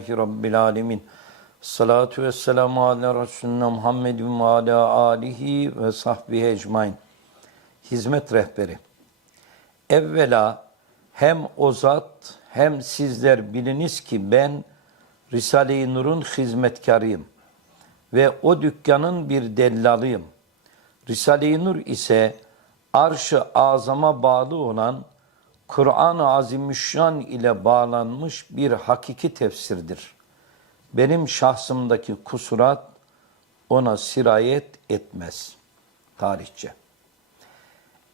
Rabbil Alemin. Salatu ve selamu ala Resulüne Muhammedin ve ala alihi ve sahbihi ecmain. Hizmet rehberi. Evvela hem o zat hem sizler biliniz ki ben Risale-i Nur'un hizmetkarıyım ve o dükkanın bir dellalıyım. Risale-i Nur ise arş-ı azama bağlı olan Kur'an-ı Azimüşşan ile bağlanmış bir hakiki tefsirdir. Benim şahsımdaki kusurat ona sirayet etmez. Tarihçe.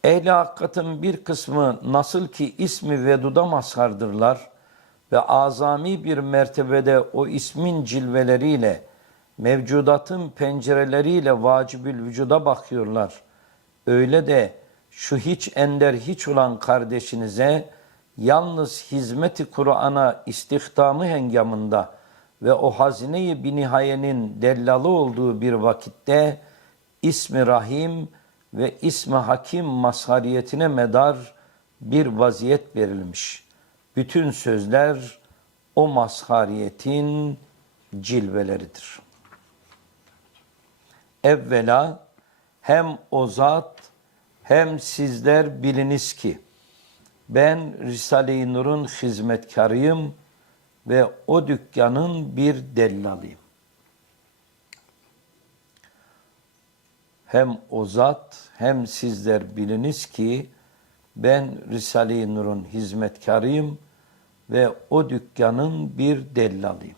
Ehli hakikatin bir kısmı nasıl ki ismi Vedud'a mazhardırlar ve azami bir mertebede o ismin cilveleriyle mevcudatın pencereleriyle vacibül vücuda bakıyorlar. Öyle de şu hiç ender hiç olan kardeşinize yalnız hizmeti Kur'an'a istihdamı hengamında ve o hazine-i binihayenin dellalı olduğu bir vakitte ismi Rahim ve ismi Hakim mazhariyetine medar bir vaziyet verilmiş. Bütün sözler o mazhariyetin cilveleridir. Evvela hem o zat hem sizler biliniz ki ben Risale-i Nur'un hizmetkarıyım ve o dükkanın bir dellalıyım. Hem o zat hem sizler biliniz ki ben Risale-i Nur'un hizmetkarıyım ve o dükkanın bir dellalıyım.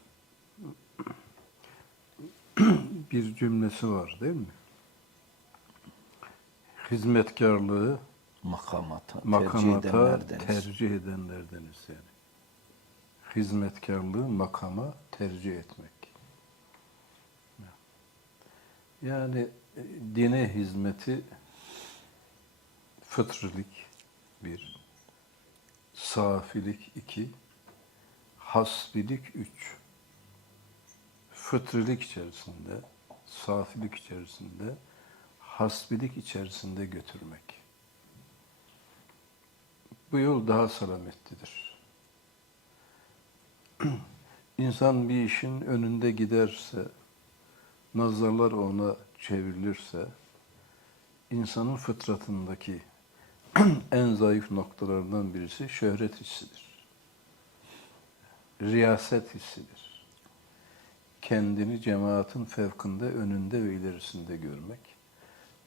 bir cümlesi var değil mi? Hizmetkarlığı Makamata, tercih makamata edenlerdeniz. tercih edenlerdeniz yani. Hizmetkarlığı makama tercih etmek. Yani e, dine hizmeti fıtrilik bir, safilik iki, hasbilik üç. Fıtrilik içerisinde, safilik içerisinde, hasbilik içerisinde götürmek. Bu yol daha selametlidir. İnsan bir işin önünde giderse, nazarlar ona çevrilirse, insanın fıtratındaki en zayıf noktalarından birisi şöhret hissidir. Riyaset hissidir. Kendini cemaatin fevkinde, önünde ve ilerisinde görmek.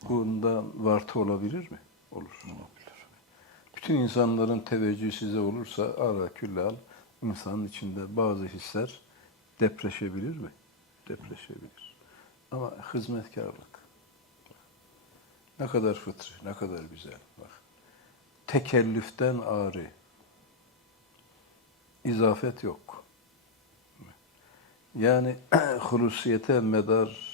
Bundan vartı olabilir mi? Olur. Olabilir. Bütün insanların teveccühü size olursa ara küllal insanın içinde bazı hisler depreşebilir mi? Depreşebilir. Ama hizmetkarlık. Ne kadar fıtri, ne kadar güzel. Bak. Tekellüften ari. İzafet yok. Yani hulusiyete medar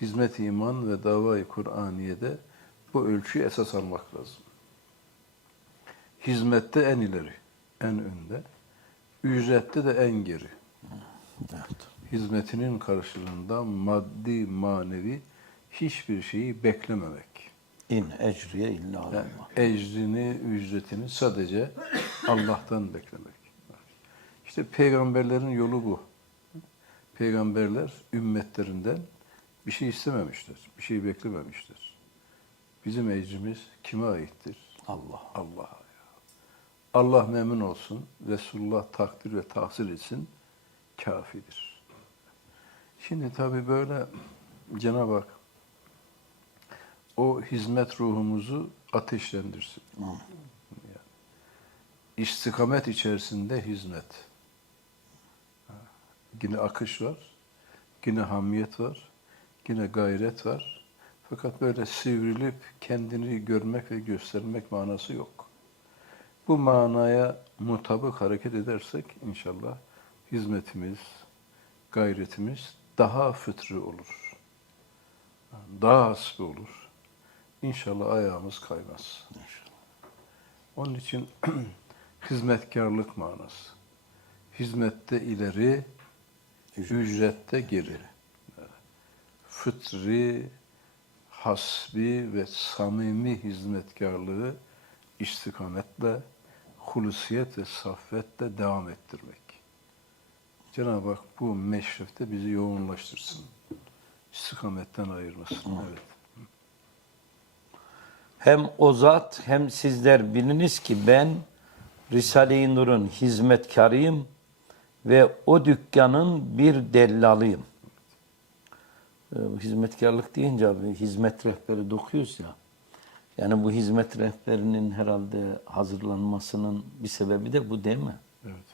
hizmet iman ve davayı Kur'aniye'de bu ölçüyü esas almak lazım. Hizmette en ileri, en önde. Ücrette de en geri. Evet. Hizmetinin karşılığında maddi, manevi hiçbir şeyi beklememek. İn ecriye illa Allah. Yani ecrini, ücretini sadece Allah'tan beklemek. İşte peygamberlerin yolu bu. Peygamberler ümmetlerinden bir şey istememişler, bir şey beklememişler. Bizim ecrimiz kime aittir? Allah. Allah'a. Allah memnun olsun, Resulullah takdir ve tahsil etsin, kafidir. Şimdi tabii böyle Cenab-ı Hak o hizmet ruhumuzu ateşlendirsin. Yani istikamet içerisinde hizmet. Yine akış var, yine hamiyet var, yine gayret var. Fakat böyle sivrilip kendini görmek ve göstermek manası yok. Bu manaya mutabık hareket edersek inşallah hizmetimiz, gayretimiz daha fıtri olur. Daha hasbi olur. İnşallah ayağımız kaymaz. Onun için hizmetkarlık manası. Hizmette ileri, ücrette geri. Fıtri, hasbi ve samimi hizmetkarlığı istikametle, hulusiyet ve saffetle devam ettirmek. Cenab-ı Hak bu meşrefte bizi yoğunlaştırsın. İstikametten ayırmasın. Evet. Hem o zat hem sizler biliniz ki ben Risale-i Nur'un hizmetkarıyım ve o dükkanın bir dellalıyım. Ee, bu hizmetkarlık deyince abi hizmet rehberi dokuyoruz ya. Yani bu hizmet rehberinin herhalde hazırlanmasının bir sebebi de bu değil mi? Evet.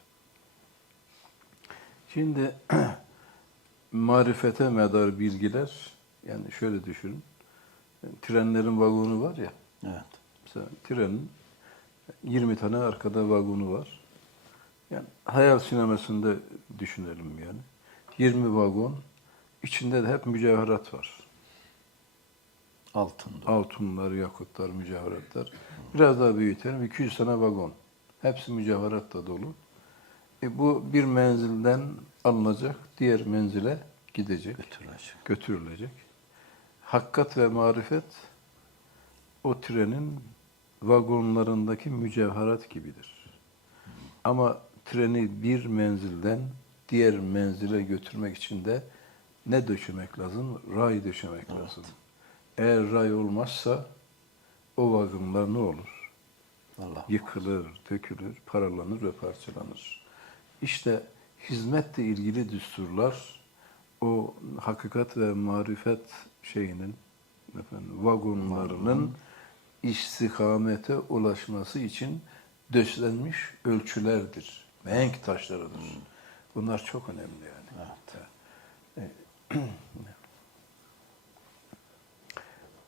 Şimdi marifete medar bilgiler yani şöyle düşünün. Trenlerin vagonu var ya. Evet. Mesela trenin 20 tane arkada vagonu var. Yani hayal sinemasında düşünelim yani. 20 vagon içinde de hep mücevherat var. Altında. Altınlar, yakutlar, mücevheratlar. Biraz daha büyütelim. 200 tane vagon. Hepsi mücevheratla dolu. E bu bir menzilden alınacak, diğer menzile gidecek, Götürülecek. götürülecek. Hakkat ve marifet o trenin vagonlarındaki mücevherat gibidir. Ama treni bir menzilden diğer menzile götürmek için de ne döşemek lazım? Ray döşemek lazım. Eğer ray olmazsa o vagonlar ne olur? Allah. Yıkılır, dökülür, paralanır ve parçalanır. İşte hizmetle ilgili düsturlar o hakikat ve marifet şeyinin efendim, vagonlarının istikamete ulaşması için döşlenmiş ölçülerdir. Menk taşlarıdır. Bunlar çok önemli yani. Evet.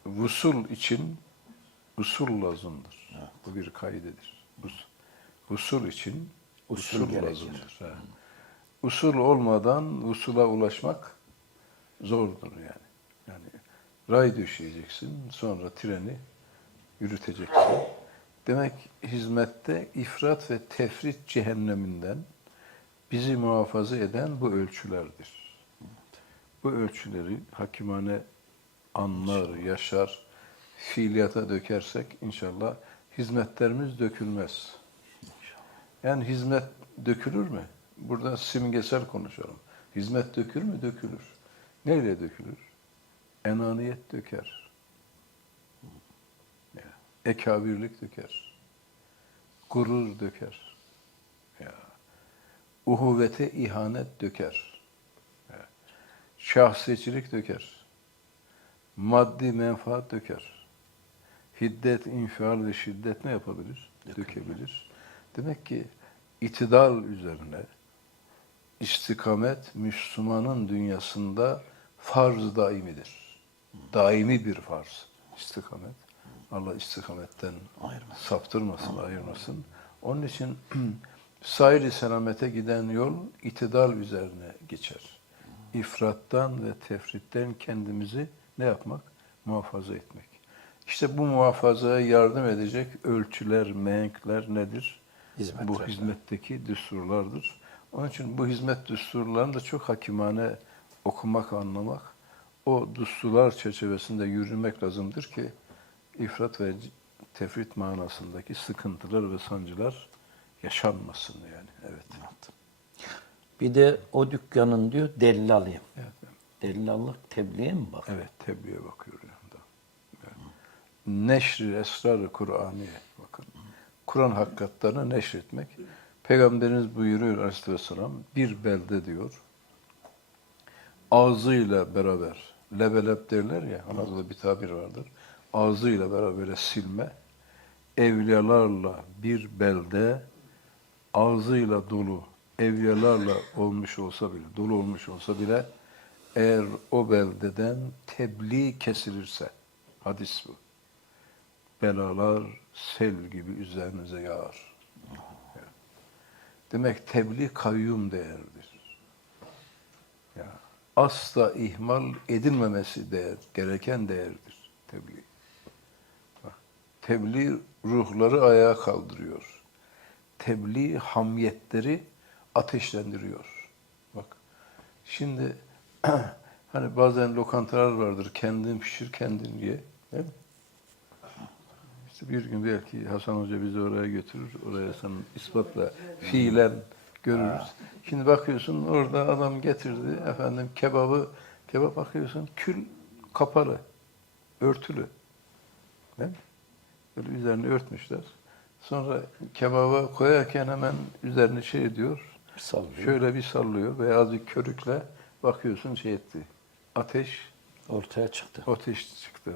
Vusul için usul lazımdır. Bu bir kaidedir. Us- Usul için Usul usul, lazımdır. Ha. Usul olmadan usula ulaşmak zordur yani. Yani ray döşeyeceksin, sonra treni yürüteceksin. Demek hizmette ifrat ve tefrit cehenneminden bizi muhafaza eden bu ölçülerdir. Bu ölçüleri hakimane anlar, yaşar, fiiliyata dökersek inşallah hizmetlerimiz dökülmez. Yani hizmet dökülür mü? Burada simgesel konuşalım. Hizmet dökülür mü? Dökülür. Neyle dökülür? Enaniyet döker. Ya, Ekabirlik döker. Gurur döker. Ya. Uhuvvete ihanet döker. Şahsiyetçilik döker. Maddi menfaat döker. Hiddet, infial ve şiddet ne yapabilir? Dökebilir. Demek ki itidal üzerine istikamet Müslümanın dünyasında farz daimidir. Daimi bir farz istikamet. Allah istikametten Ayırmasın. saptırmasın, ayırmasın. Onun için sair selamete giden yol itidal üzerine geçer. İfrattan ve tefritten kendimizi ne yapmak? Muhafaza etmek. İşte bu muhafazaya yardım edecek ölçüler, menkler nedir? Hizmet bu hizmetteki düsturlardır. Onun için bu hizmet düsturlarını da çok hakimane okumak, anlamak, o düsturlar çerçevesinde yürümek lazımdır ki ifrat ve tefrit manasındaki sıkıntılar ve sancılar yaşanmasın yani. Evet. Bir de o dükkanın diyor dellalıyım. Evet. Dellallık tebliğe mi bak? Evet, tebliğe bakıyor yanında. Evet. Neşri esrarı Kur'an'ı bakın. Kur'an hakikatlerini neşretmek. Peygamberimiz buyuruyor Aleyhisselam bir belde diyor. Ağzıyla beraber lebelep derler ya Anadolu'da bir tabir vardır. Ağzıyla beraber silme. Evliyalarla bir belde ağzıyla dolu evliyalarla olmuş olsa bile, dolu olmuş olsa bile eğer o beldeden tebliğ kesilirse, hadis bu, belalar sel gibi üzerinize yağar. Demek tebliğ kayyum değerdir. Ya, asla ihmal edilmemesi değer, gereken değerdir tebliğ. Bak, Tebliğ ruhları ayağa kaldırıyor. Tebliğ hamiyetleri ateşlendiriyor. Bak. Şimdi hani bazen lokantalar vardır. Kendin pişir, kendin ye. Değil mi? İşte bir gün belki Hasan Hoca bizi oraya götürür. Oraya sen ispatla fiilen görürüz. Şimdi bakıyorsun orada adam getirdi efendim kebabı kebap bakıyorsun kül kapalı, örtülü. Değil mi? Böyle üzerini örtmüşler. Sonra kebaba koyarken hemen üzerine şey ediyor. Sallıyor. Şöyle bir sallıyor veya azıcık körükle bakıyorsun şey etti. Ateş Ortaya çıktı. ateş çıktı.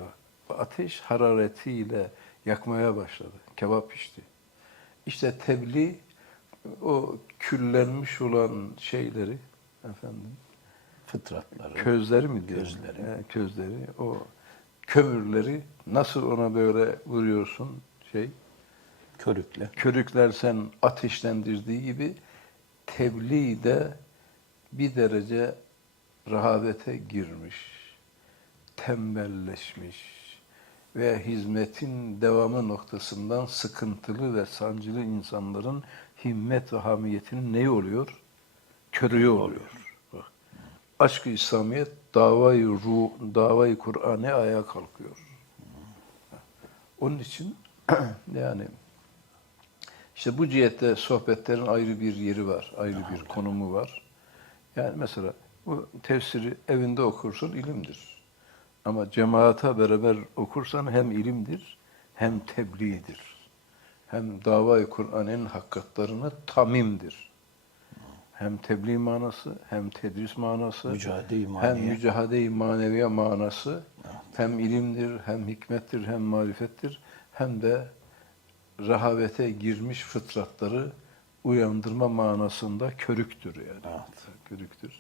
Ateş hararetiyle yakmaya başladı. Kebap pişti. İşte tebliğ o küllenmiş olan şeyleri efendim Fıtratları. közleri mi diyelim? Közleri. He, közleri o kömürleri nasıl ona böyle vuruyorsun şey körükle. körükler sen ateşlendirdiği gibi tebliğ de bir derece rahavete girmiş, tembelleşmiş ve hizmetin devamı noktasından sıkıntılı ve sancılı insanların himmet ve hamiyetinin neyi oluyor? Körüğü oluyor. Bak. Aşk-ı İslamiyet davayı ruh, davayı Kur'an'a ayağa kalkıyor. Onun için yani işte bu cihette sohbetlerin ayrı bir yeri var, ayrı bir konumu var. Yani mesela bu tefsiri evinde okursun ilimdir. Ama cemaata beraber okursan hem ilimdir hem tebliğdir. Hem davayı Kur'an'ın hakikatlarını tamimdir. Hem tebliğ manası, hem tedris manası, Mücadele-i hem mücadele-i maneviye manası, hem ilimdir, hem hikmettir, hem marifettir, hem de rahavete girmiş fıtratları uyandırma manasında körüktür yani. Evet. Körüktür.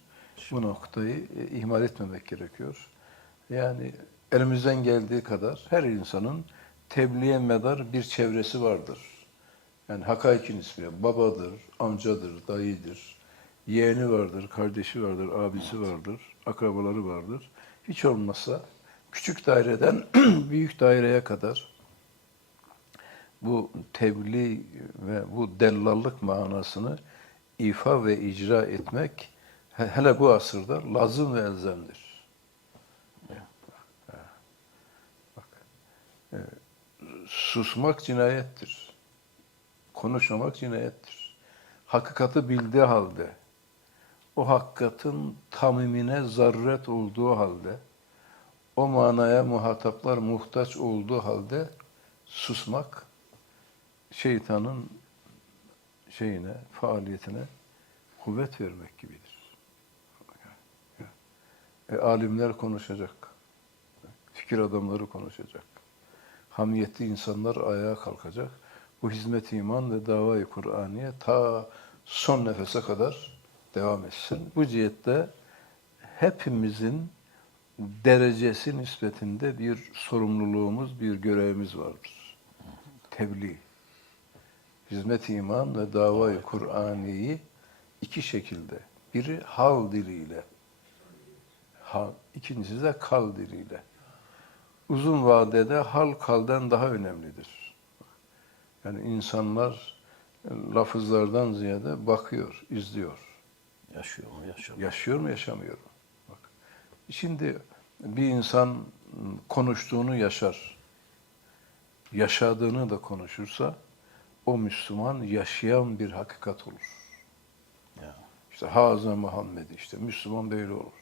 Bu noktayı e, ihmal etmemek gerekiyor. Yani elimizden geldiği kadar her insanın tebliğe medar bir çevresi vardır. Yani Hakaikin ismi babadır, amcadır, dayıdır, yeğeni vardır, kardeşi vardır, abisi vardır, akrabaları vardır. Hiç olmazsa küçük daireden büyük daireye kadar bu tebliğ ve bu dellallık manasını ifa ve icra etmek he- hele bu asırda lazım ve elzemdir. Bak, e, susmak cinayettir. Konuşmamak cinayettir. Hakikati bildiği halde, o hakikatin tamimine zaruret olduğu halde, o manaya muhataplar muhtaç olduğu halde susmak şeytanın şeyine, faaliyetine kuvvet vermek gibidir. E, alimler konuşacak. Fikir adamları konuşacak. Hamiyetli insanlar ayağa kalkacak. Bu hizmet iman ve davayı Kur'aniye ta son nefese kadar devam etsin. Bu cihette hepimizin derecesi nispetinde bir sorumluluğumuz, bir görevimiz vardır. Tebliğ. Hizmet iman ve davayı Kur'ani'yi iki şekilde. Biri hal diliyle. Hal. İkincisi de kal diliyle. Uzun vadede hal kalden daha önemlidir. Yani insanlar lafızlardan ziyade bakıyor, izliyor. Yaşıyor mu yaşamıyor mu? Yaşıyor mu, yaşamıyor mu? Bak. Şimdi bir insan konuştuğunu yaşar. Yaşadığını da konuşursa o Müslüman yaşayan bir hakikat olur. Ya. İşte Haza Muhammed işte Müslüman böyle olur.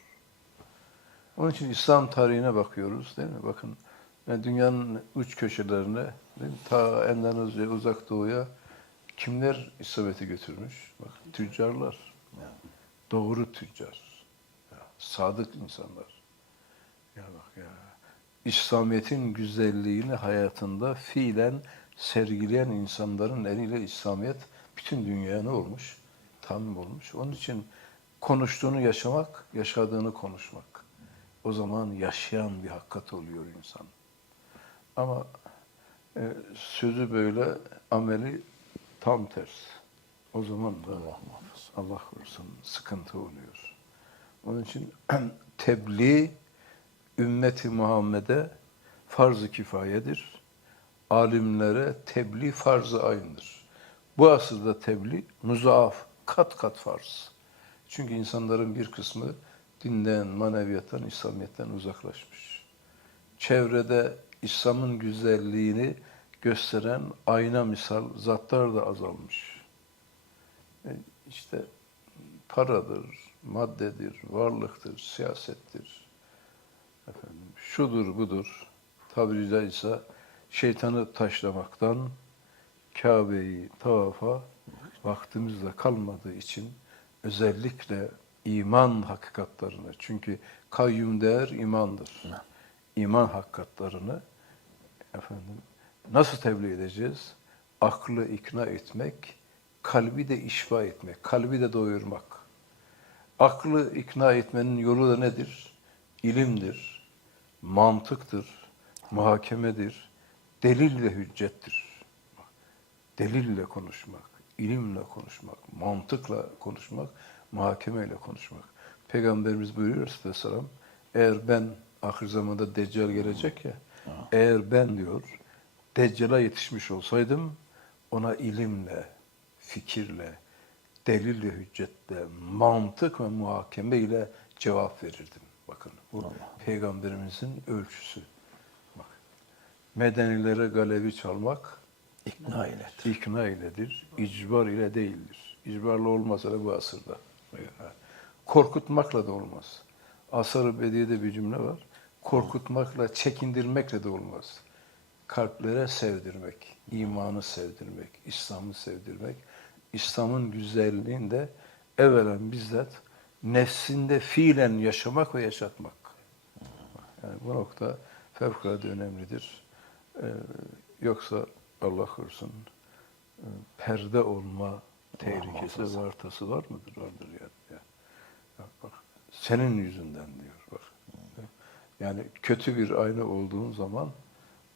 Onun için İslam tarihine bakıyoruz değil mi? Bakın dünyanın uç köşelerine değil mi? ta Endonezya, Uzak Doğu'ya kimler İslamiyet'i götürmüş? Bak tüccarlar. Ya. Doğru tüccar. Ya, sadık insanlar. Ya bak ya. İslamiyet'in güzelliğini hayatında fiilen sergileyen insanların eliyle İslamiyet bütün dünyaya ne olmuş? Tamim olmuş. Onun için konuştuğunu yaşamak, yaşadığını konuşmak. O zaman yaşayan bir hakikat oluyor insan. Ama e, sözü böyle, ameli tam ters. O zaman da Allah. Allah korusun sıkıntı oluyor. Onun için tebliğ ümmeti Muhammed'e farz-ı kifayedir. Alimlere tebliğ farz-ı aynıdır. Bu asırda tebliğ muzaaf, kat kat farz. Çünkü insanların bir kısmı dinden, maneviyattan, İslamiyet'ten uzaklaşmış. Çevrede İslam'ın güzelliğini gösteren ayna misal zatlar da azalmış. E, işte paradır, maddedir, varlıktır, siyasettir. Efendim, şudur budur. Tabiri caizse şeytanı taşlamaktan Kabe'yi tavafa vaktimiz de kalmadığı için özellikle iman hakikatlarını çünkü kayyum değer imandır. İman hakikatlarını efendim nasıl tebliğ edeceğiz? Aklı ikna etmek, kalbi de işfa etmek, kalbi de doyurmak. Aklı ikna etmenin yolu da nedir? İlimdir, mantıktır, muhakemedir, delil ve hüccettir. Delille konuşmak, ilimle konuşmak, mantıkla konuşmak, muhakemeyle konuşmak. Peygamberimiz buyuruyor Aleyhisselam, eğer ben ahir zamanda Deccal gelecek ya, eğer ben diyor, Deccal'a yetişmiş olsaydım, ona ilimle, fikirle, delil ve hüccetle, mantık ve muhakeme ile cevap verirdim. Bakın bu peygamberimizin ölçüsü. Medenilere galevi çalmak İkna ile. ikna iledir, icbar ile değildir. İcbarla olmasa da bu asırda. Korkutmakla da olmaz. Asar-ı Bediye'de bir cümle var. Korkutmakla, çekindirmekle de olmaz. Kalplere sevdirmek, imanı sevdirmek, İslam'ı sevdirmek, İslam'ın güzelliğinde evvelen bizzat nefsinde fiilen yaşamak ve yaşatmak. Yani bu nokta fevkalade önemlidir. Ee, yoksa Allah korusun e, perde olma tehlikesi vartası var mıdır? Vardır yani. Ya. Ya bak, senin yüzünden diyor bak. Yani kötü bir ayna olduğun zaman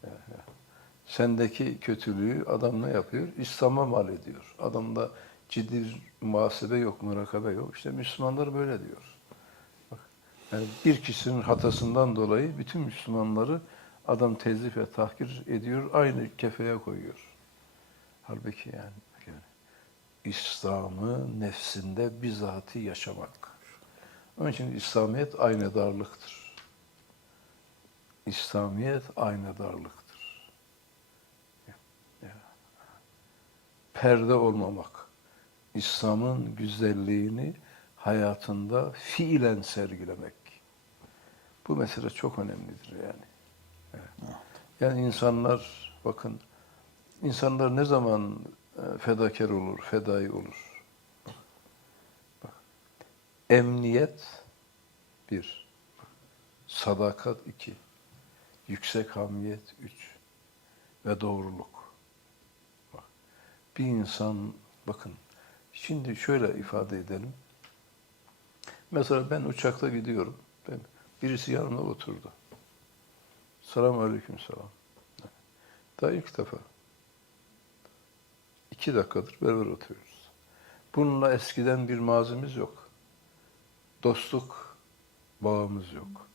ya, ya, sendeki kötülüğü adam ne yapıyor? İslam'a mal ediyor. Adamda ciddi bir muhasebe yok, murakabe yok. İşte Müslümanlar böyle diyor. Bak, yani bir kişinin hatasından dolayı bütün Müslümanları adam tezif ve tahkir ediyor, aynı kefeye koyuyor. Halbuki yani, yani İslam'ı nefsinde bizatihi yaşamak. Onun için İslamiyet aynadarlıktır. İslamiyet aynadarlıktır. Ya, ya. Perde olmamak. İslam'ın güzelliğini hayatında fiilen sergilemek. Bu mesele çok önemlidir yani. Yani insanlar bakın insanlar ne zaman e, fedakar olur, fedai olur? Bak. Emniyet bir, sadakat iki, yüksek hamiyet üç ve doğruluk. Bak. Bir insan bakın şimdi şöyle ifade edelim. Mesela ben uçakta gidiyorum. Birisi yanıma oturdu. Selamun aleyküm selam. Daha ilk defa. İki dakikadır beraber oturuyoruz. Bununla eskiden bir mazimiz yok. Dostluk bağımız yok.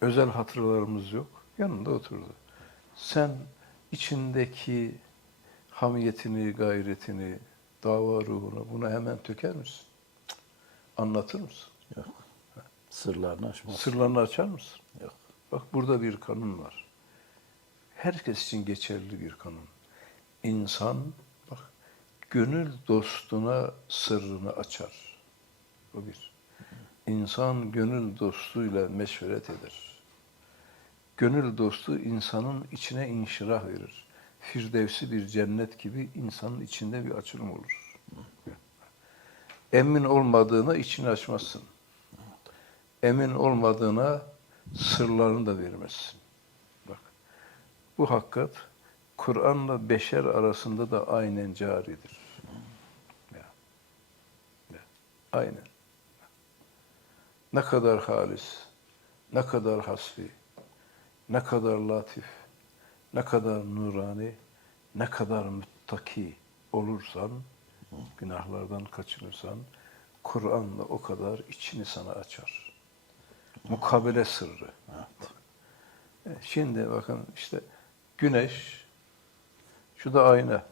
Özel hatırlarımız yok. Yanında oturdu. Sen içindeki hamiyetini, gayretini, dava ruhunu buna hemen töker misin? Anlatır mısın? Yok. Sırlarını açmaz. Sırlarını açar mısın? Yok. Bak burada bir kanun var. Herkes için geçerli bir kanun. İnsan bak gönül dostuna sırrını açar. Bu bir. İnsan gönül dostuyla meşveret eder. Gönül dostu insanın içine inşirah verir. Firdevsi bir cennet gibi insanın içinde bir açılım olur. Emin olmadığına içini açmazsın. Emin olmadığına sırlarını da vermezsin. Bak. Bu hakikat Kur'an'la beşer arasında da aynen caridir. Ya. Ya. Aynen. Ne kadar halis, ne kadar hasbi, ne kadar latif, ne kadar nurani, ne kadar muttaki olursan, günahlardan kaçınırsan, Kur'an'la o kadar içini sana açar. Mukabele sırrı. E, Şimdi bakın işte güneş, şu da ayna.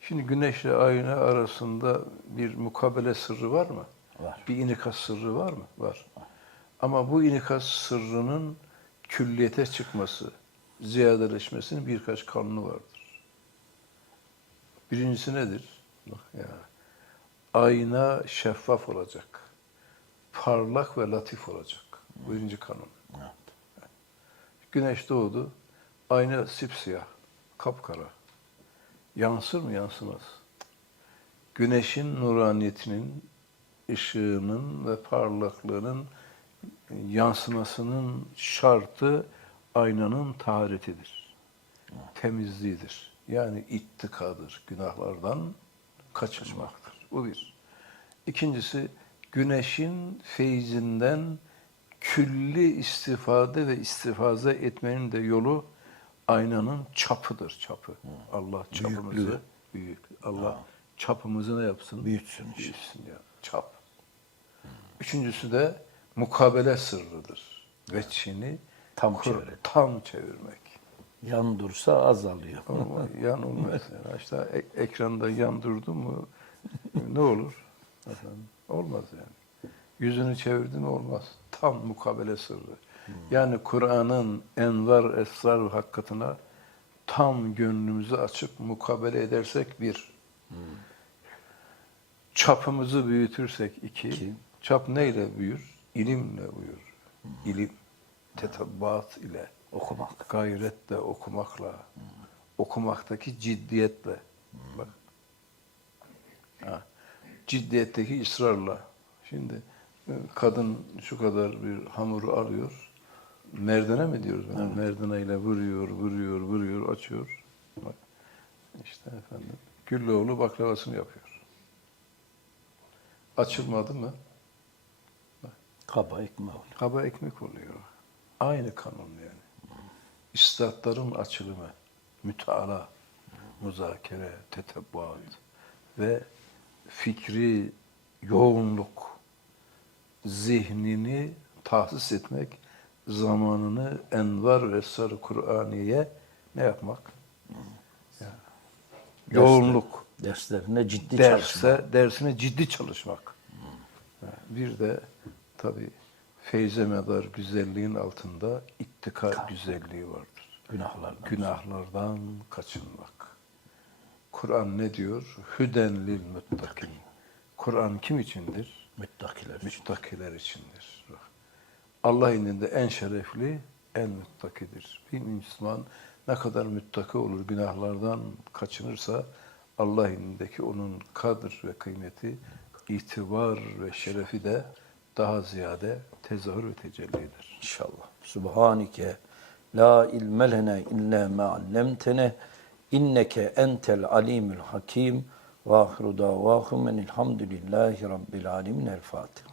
Şimdi güneşle ayna arasında bir mukabele sırrı var mı? Var. Bir inikas sırrı var mı? Var. Ama bu inikas sırrının külliyete çıkması, ziyadeleşmesinin birkaç kanunu vardır. Birincisi nedir? Bak ya. ayna şeffaf olacak. Parlak ve latif olacak. Bu birinci kanun. Güneş doğdu. Ayna sipsiyah, kapkara. Yansır mı? Yansımaz. Güneşin nuraniyetinin, ışığının ve parlaklığının yansımasının şartı aynanın taharetidir. Temizliğidir. Yani ittikadır. Günahlardan kaçınmaktır. Bu bir. İkincisi güneşin feyzinden külli istifade ve istifaze etmenin de yolu aynanın çapıdır çapı. Allah çapımızı Büyüklüğü. büyük. Allah çapımızı ne yapsın? Büyütsün. Büyütsün ya. Çap. Üçüncüsü de mukabele sırrıdır. Veçhini Tam kur- çevirmek. Tam çevirmek. Yan dursa azalıyor. Ama yan olmaz. Yani. İşte e- ekranda yan durdu mu ne olur? Efendim, olmaz yani. Yüzünü çevirdin olmaz. Tam mukabele sırrı. Yani Kur'an'ın envar, esrar ve hakikatına tam gönlümüzü açıp mukabele edersek bir. Çapımızı büyütürsek iki. İki. Çap neyle büyür? İlimle büyür. İlim. Tetebbat ile Okumak. gayretle okumakla, okumaktaki ciddiyetle, bak, ha, ciddiyetteki ısrarla. Şimdi e, kadın şu kadar bir hamuru alıyor, merdane mi diyoruz? buna? Merdaneyle vuruyor, vuruyor, vuruyor, açıyor. Bak, işte efendim, Güllüoğlu baklavasını yapıyor. Açılmadı mı? Kaba ekmeği oluyor. Kaba ekmek oluyor. Aynı kanun yani. İstatların açılımı, müteala, muzakere, tetebbuat ve fikri yoğunluk, zihnini tahsis etmek, zamanını envar ve sarı Kur'aniye ne yapmak? Ya. Yoğunluk Derslerinde ciddi çalışmak. derse, dersine ciddi çalışmak. Bir de tabi feyze medar güzelliğin altında ittika güzelliği vardır. Günahlardan. Günahlardan kaçınmak. Kur'an ne diyor? Hüden lil muttakin. Kur'an kim içindir? Müttakiler için. Müttakiler içindir. Allah indinde en şerefli, en müttakidir. Bir Müslüman ne kadar müttaki olur, günahlardan kaçınırsa Allah indindeki onun kadr ve kıymeti, itibar ve şerefi de daha ziyade tezahür ve tecelli eder. İnşallah. Subhanike la ilme lena illa ma allamtene inneke entel alimul hakim ve ahiru davahum enilhamdülillahi rabbil alemin el Fatiha.